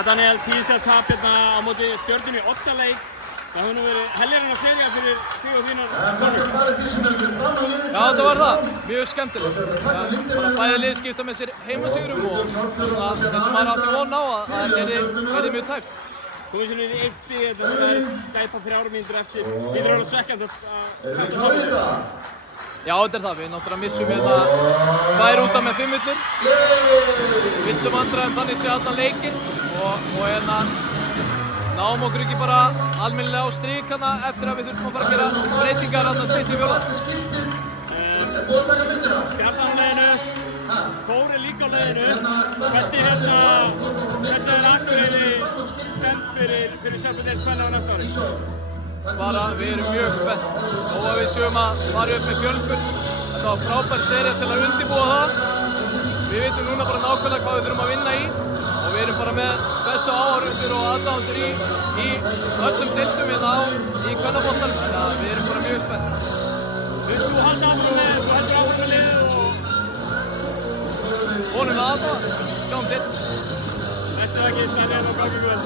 Daniel, 10 stiga tap hérna á móti Stjörnunni í oddaleik. Það hefur nú verið heljarana sería fyrir þig og þínar konur. Já, þetta var það. Mjög skemmtilegt. Bara bæði lið skipta með sér heimasigurum og það sem maður átti von á að það yrði mjög tæpt. Komið sér niður í 1 stig, þetta er gæpa 3 mínútur eftir. Þetta er alveg svekkjandi að Já, þetta er það. Við náttúrulega missum hérna 2 út af með 5 villur. Villum vandræðum þannig sé allan leikinn og hérna náum okkur ekki bara almennilega á strik hérna eftir að við þurfum að fara að gera breytingar hérna sitt í fjórða. Stjarnan á leiðinu, Þór líka á leiðinu. Hvernig er Akureyri spennt fyrir Söpudels kvenna á næsta ári? Bara, við erum mjög spennt og að við séum að fara upp með fjölgun. Þetta var frábær sería til að undirbúa það. Við vitum núna bara nákvæmlega hvað við þurfum að vinna í og við erum bara með bestu áhorfendur og aðdáendur í öllum deildum hérna í kvennaboltanum. Þannig að við erum bara mjög spennt. Vilt þú halda áfram með liðið og vonum við að það, sjáum til. Þetta er ekki stærlega og gangi vel.